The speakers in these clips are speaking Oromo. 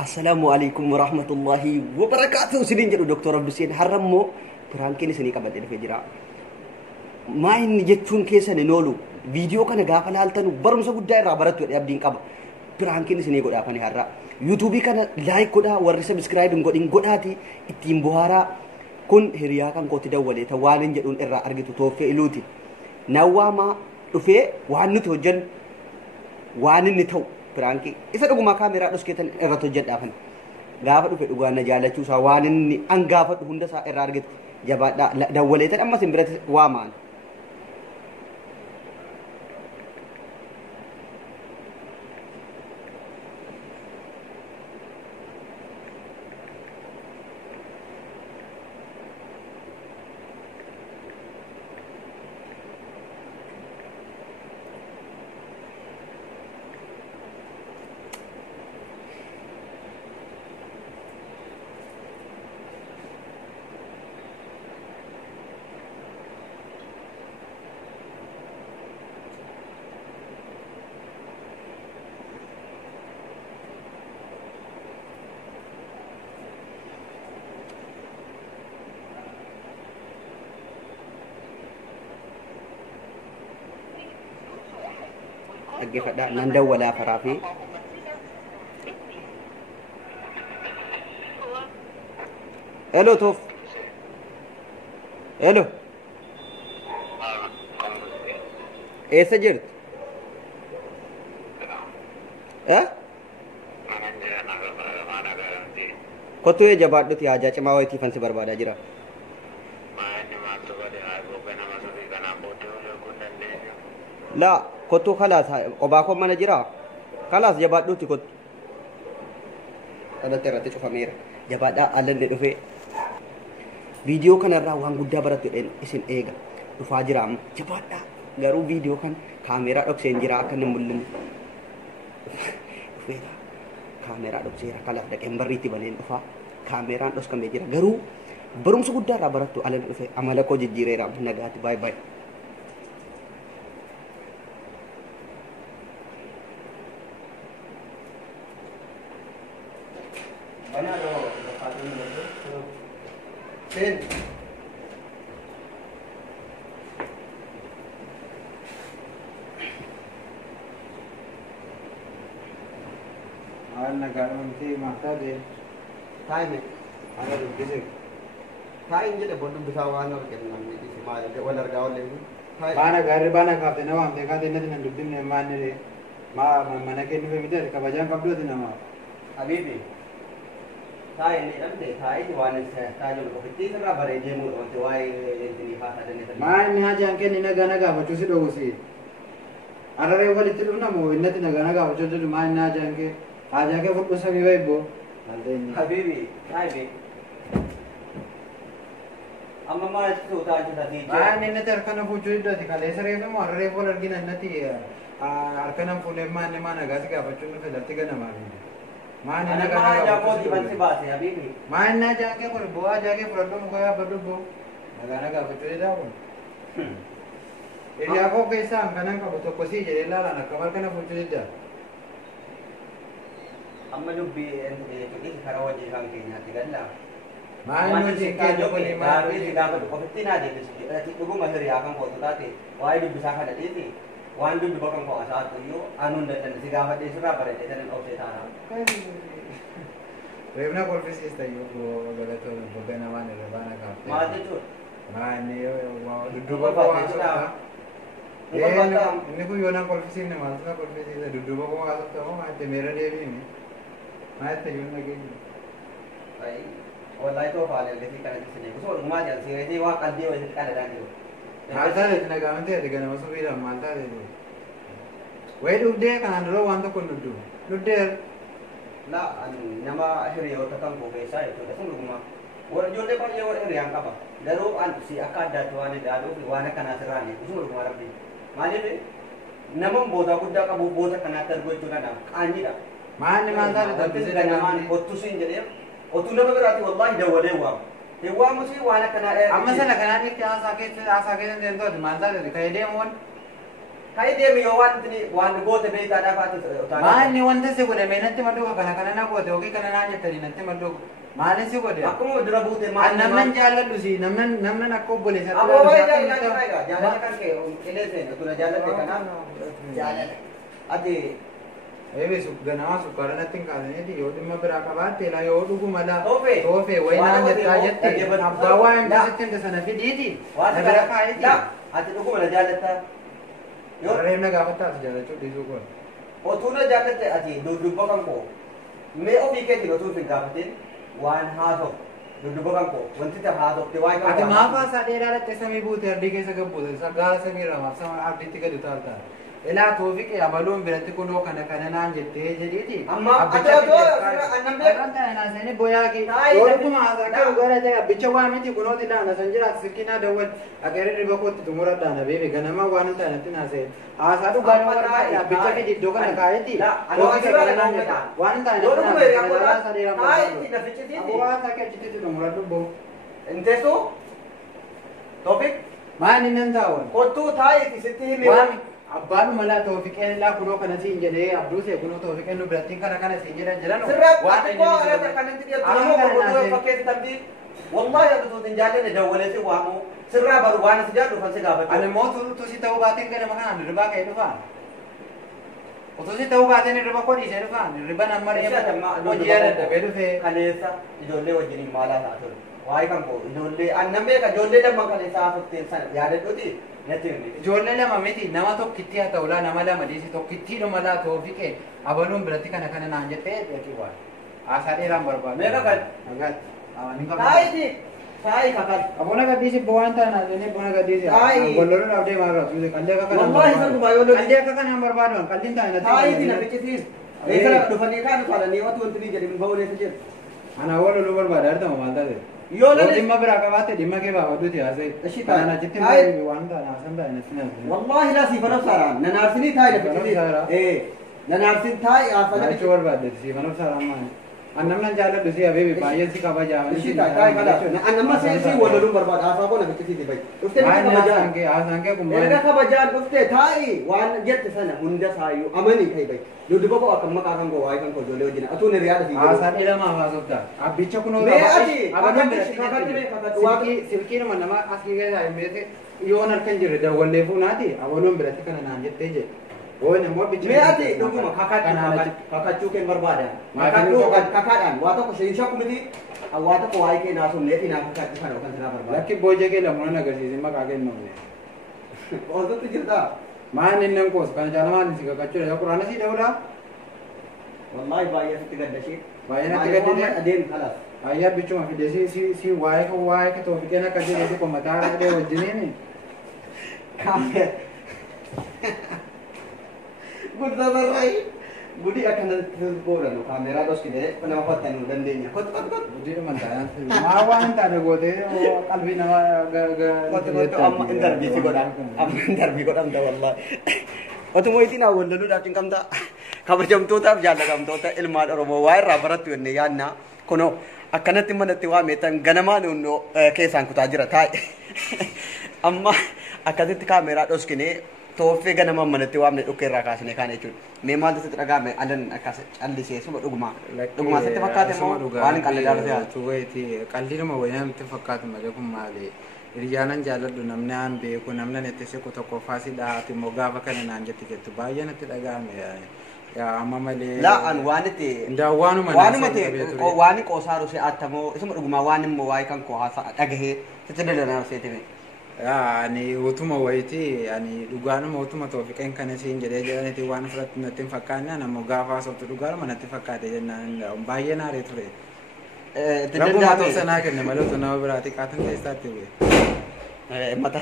Assalamualaikum warahmatullahi wabarakatuh. Sinin jedhu Dr. Abdusin harrammoo piraankiin isinii qabadhee dhufee jira. Maayini jechuun keessan hin oolu. Viidiyoo kana gaafa laaltanu barumsa guddaa irraa barattu jedhee abdiin qaba. Piraankiin isinii godhaafani har'a. YouTubii kana laayik godhaa, warri sabiskiraayib hin godhin godhaati ittiin bohaaraa. Kun hiriyaa kan kooti dawwalee ta waan hin jedhuun irraa argitu tooffee iluuti. Nawwaamaa dhufee waan nuti hojjennu waan inni ta'u. Piraanki isa dhuguma kaameraa dhoskeetan irratti hojjedhaafan gaafa dhufe dhugaa na jaalachuusaa waan inni angaafadhu hunda isaa irraa argitu jabaadhaa dawwaleetan ammas hin biratti waamaan. Dhaggeeffadhaa nan dawwalaa faraa fi hello Toof hello eessa jirtu kottuu jabaadhuti haajaa cimaa wayitiifan si barbaadaa jira. La kottuu kalaas qobaa koo mana jira kalaas jabaadhuuti kottu kanatti irratti cufameera jabaadhaa allanne dhufee viidiyoo kanarraa waan guddaa barattu jedheen isin eega dhufaa jira amma jabaadhaa garuu viidiyoo kan kaameeraa dhokseen jira akka inni mul'inne dhufeera kaameeraa dhokseera kalaaf dhaqeen barriitti baneen dhufaa kaameeraan dhoskamee jira garuu barumsa guddaarraa barattu allanne dhufee amala koo jijjiireera nagaatti baay baay. Ana garanti mata deh. Time Ana duduk. time je debon bisa wan or kennan ni si ma de walar gawal le Bana gari bana kapte na wam teka tena tena duduk ne man ne ma mana ke nuwe miter kabajan kapdo tena ma. habibi thai ni amde thai ni wan se thai jo ko fitti sara bare je mu on te wai ni ha sa de ne Ma ni haja anke ni naga naga bacu si dogo si. Arare wali tiru na mo inna tena naga naga bacu tu ma ni haja anke ke foto sa bi bo. Alde ni. habibi thai be amma ma tu ta ji da di Ma ni ne ter kana fuju ida ti kale sare be mo arare fol argina nati arkana fule ma ne ma naga ga bacu nu fe lati ga na ma ni. Ma ni naga ma ja ko di ban naga. se baat hai habibi Ma na jaake por boa jaake produm gaya produbo. Naga naga bacu ida bo. Eri ako kaisa kanan ka to kosi jere la na kamar kana fuju ida. amma dubbi ente ke kara waje kan kenya tigalla Maano si kanya ko ni maano maano si dapat ko fitina de ti dugu mahir ya kan ko to date wai dubbi saka da dite wan dubbi bakan ko asa to yo anun da dan siga fade sura bare de dan opse tara Revna kolfisi sta yo ko galato ko bena wane re bana ka. ma de to Mane yo wa dudu Ko ko ba wa de so sura. ta. Ni ko yo na kolfisi ne ma na kolfisi ne dudu ko wa so ta ma te mera de bi ni. Ma te yo na ge. ai wallahi to fa le leti kana sine ko so ma jan sire ni wa kan de wa kana dan yo Mata de na ga ante de ga na so bi da mata de. We du de kana ro wan to ko dudu. Dudu la an nama hiri yo takam ko ke sai to da sun guma war jonde ba ye war hiri yang kaba daro an si akada to ane dalo ki wana kana sirani usul guma rabbi mane de namam boda gudda ka boda kana tar go to na anji da Mane mata de tapi sudah nyaman otu sin jadi otu na berarti wallahi da wale wa Dewa mesti wana kana Amma sana kana ni kya asake den to manza de kai de mon Kai deemi yoo waan goote beektaadhaaf ati utaalaa. Maanni wanta si godhe meenatti madduuqa kana na goote yookiin kana naa jettanii natti madduuqa. Maaliin si godhe? Akkuma dura buute maal? Namnan jaalladhu si namnan akka obboleessa. Aboo wayi jaalladha kan kee qilleensee tuna jaalladhe kanaaf jaalladha. Ati eebi ganama sukkaara natti hin kaasaniiti yoo dhimma biraa qabaatte laa yoo dhugu mala toofee wayi naan jettaa jette abbaa waa hin bisitti hin sana fidiiti na bira kaayiti. Ati dhuguma na jaallattaa. Reemna gaafattaas jaallachuu dhiisuu kun. Otuu na jaallatte ati dudubba kan koo mee ofii keetiin otuu hin gaafatin waan haasoo dudubba kan koo wanti ta haasofte waan kan ati maafaa isaa dheeraa dhatte samii buute ardii keessa gabbuute gaara samii ramaaf sama ardiitti gadi utaaltaa. Ilaa toofiqee amaluun biratti kunoo kana naan jettee jedhiiti. Amma atoo annan beeku. Naasanii boyaaki. Yoo dhuguma haasaa gara ta'e abbicha waa miti kunoo ilaana san jiraatu sikkinaa dawwal agarri riba kootti xumura dhaana beebe ganama waan hin taanatti naasee. Haasaa dhugaa yoo barbaade abbicha fi iddoo kana kaayetti. Toofiqee kana naan jetta. Waan hin taanatti naasee. Aboo haasaa kee achitti xumura dubboo. Inteessoo? Toofiq? Maan inni hin taa'uun? Kottuu taa'eeti sitti himee. Abbaan malaa toofiqeen laa kunoo kana siin jedhee abduusee kunoo toofiqeen nu birattiin kana siin jedhan jedhan waan inni kanatti dhiyeessu fakkeessi tabdii wallahi abduutiin jaalladhe dawwalee si waamu sirraa baru waan si jaallu kan si gaafatu. Ani immoo tusi ta'uu baateen ganama kanaan hirribaa ka'ee dhufaan. Utuu si ta'uu baateen hirriba kodhiisee dhufaan hirriban amma hojii dadhabee dhufee. Kaleessa ijoollee wajjiniin maalaa ta'a ture. Waa'ee kan koo ijoollee annan beeka ijoollee lamman kaleessa haasofteen sana yaadadhuuti. Ijoollee lama miti nama tokkitti haa ta'u laa nama lama dhiisi tokkittiidhuma laa toofiqee abaluun biratti kana naan jettee dheetii waan haasaa dheeraan barbaadu. Meeqa kan? Taa'iti. Taa'i kakal. Abona gadhiisi waan taanaa jennee bona gadhiisi. Taa'i. Bolloon abdee maarraa suuse qallee akka kanaan wallahi san dhumaa yoo lolli. Qallee akka kanaan barbaadu qalliin taa'ina. Taa'iti na fichisiis. Eessa dhufanii kaan utaalanii wanti wanti ni jedhanii ba'uu leessa jedhu. Ana wal loluu barbaada argama maal taate. Yoo lolli. Dhimma biraa qabaatte dhimma kee baafadhuuti haasa'e. Ishi Kanaan achitti waan taanaa haasan taa'ina sinas. Wallahi laa siifan obsaaraan nanaarsinii taa'i na fichisiis. Nanaarsin taa'i haasana. Achuu barbaadde siifan obsaaraan maali. Annamnan jaalladhu si habibi baay'een si kabajaa. Ishi taa'i kana. Annamma si walaluun barbaada haasaa koo na fichisiisi bai. Dhuftee ni kabajaan. Haasaan kee kun maali. Erga kabajaan dhuftee taa'i waan jette sana hunda saayyuu amanii kai bai. Dudduba koo akka maqaa kan koo waa'ee kan koo ijoollee wajjin atuun hiriyaadha fi haasaa dheeramaa haasofta abbicha kunoo silkiinuma nama asii keessaa himmeete yoon harkan jirre dawwallee fuunaati abaloon biratti kana naan jettee jedhe woon immoo abbicha mee ati dhuguma kakachuu keen barbaada kakaadhaan waa tokko sheenshaa kumiti waa tokko waa'ee kee naasuun neefi naa kakachuu kana kan sinaa barbaada lakki boojee kee lamunan agarsiisin maqaa kennamne Ooltutti jirtaa? Maan inni koos kan jaalamaan si kakachuu dha quraana si dhawudha. Wallahi baay'ee sitti gaddashee. Baay'ee natti gaddashee adeem kalas. Baay'ee bichuma fide si waa'ee ka toofiqeen akka jedheeti kun mataa dhadhee wajjiniini. Guddaa barraa'ii. Gudi akkanatti boodanu kaameeraa dhoskidee nama fattanuu dandeenya. Gudi dhumantaa maa waan taane gootee qalbii namaa amma intarviisi godha. Amma intarvii godhamta wallahi. Otuma itti naa wallaluudhaaf cinqamta. Kabajamtootaaf jaallatamtoota ilmaan Oromoo waa irraa barattu jennee yaadna. Kunoo akkanatti manatti waa meetan ganamaan hundoo keessaan kutaa jira taa'e. Amma akkasitti kaameeraa dhoskinee tooffee ganama manatti waamne dhukkee irraa kaasine kaan jechuudha. Mee maaltu sitti dhagahame adan akkas callisee suma dhugumaa. Dhugumaa sitti fakkaate moo waan hin qallee jaallatee haa? Qalliidhuma wayyaa nutti fakkaatu malee kun maali? Hiriyaanan jaalladhu namni aan beeku namni itti siqu tokko faasidhaa ati immoo gaafa kana naan jettu baay'ee natti dhagahame. Amma malee. La'aan waan itti. Waanuma waan qoosaaru si attamoo isuma dhugumaa waan immoo waa'ee kan koo haasaa dhagahee sitti dadanaa seetime. Ani utuma wayitii ani dhugaanuma utuma toofiqeen kana siin jedhee jedhaniiti waan fudhatti natti hin fakkaanne ammoo gaafa haasoftu dhugaanuma natti fakkaate jennaan baay'ee naaree ture. Rabbuma tolsanaa kenne malee otoo nama biraati qaatan keessaatti bu'e. Mata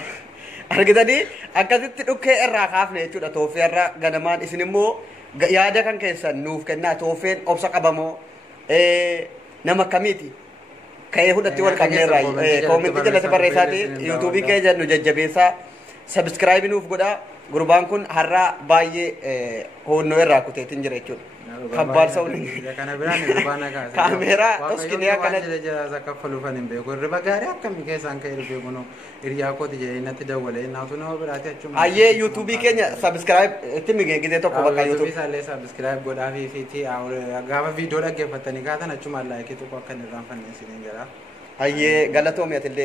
argitanii akkasitti dhukkee irraa kaafne jechuudha tooffee irraa ganamaan isin immoo yaada kan keessan nuuf kennaa tooffeen obsa qabamoo nama akkamiiti? Kaya hudatti wal qabnee irraa koomentii jalatti barreessaati yuutuubii kee jennu jajjabeessaa sabskraayibii nuuf godhaa gurbaan kun har'aa baay'ee honnoo irraa kuteetiin jira jechuudha. ከባድ ሰው ነኝ ከነብራን ርባና ጋር ካሜራ እስኪ ነው ያከለ ጀራዛ ከፈሉ ፈንም በጎር በጋሪ አከም ከሳን ከይር በጎኖ ኢሪያኮት ጀይነት ደወለ እናቱ ነው ብራታችሁ አየ ዩቲዩብ ከኛ ሰብስክራይብ እትም ጊዜ ተቆ በቃ ዩቲዩብ ሳለ ሰብስክራይብ ጎዳፊ ፊቲ አውር ጋባ ቪዲዮ ለገ ፈተኒ ጋተናችሁ ማላይክ ተቆ ከነራን ፈነሲ እንጀራ አየ ገለቶም ያትልደ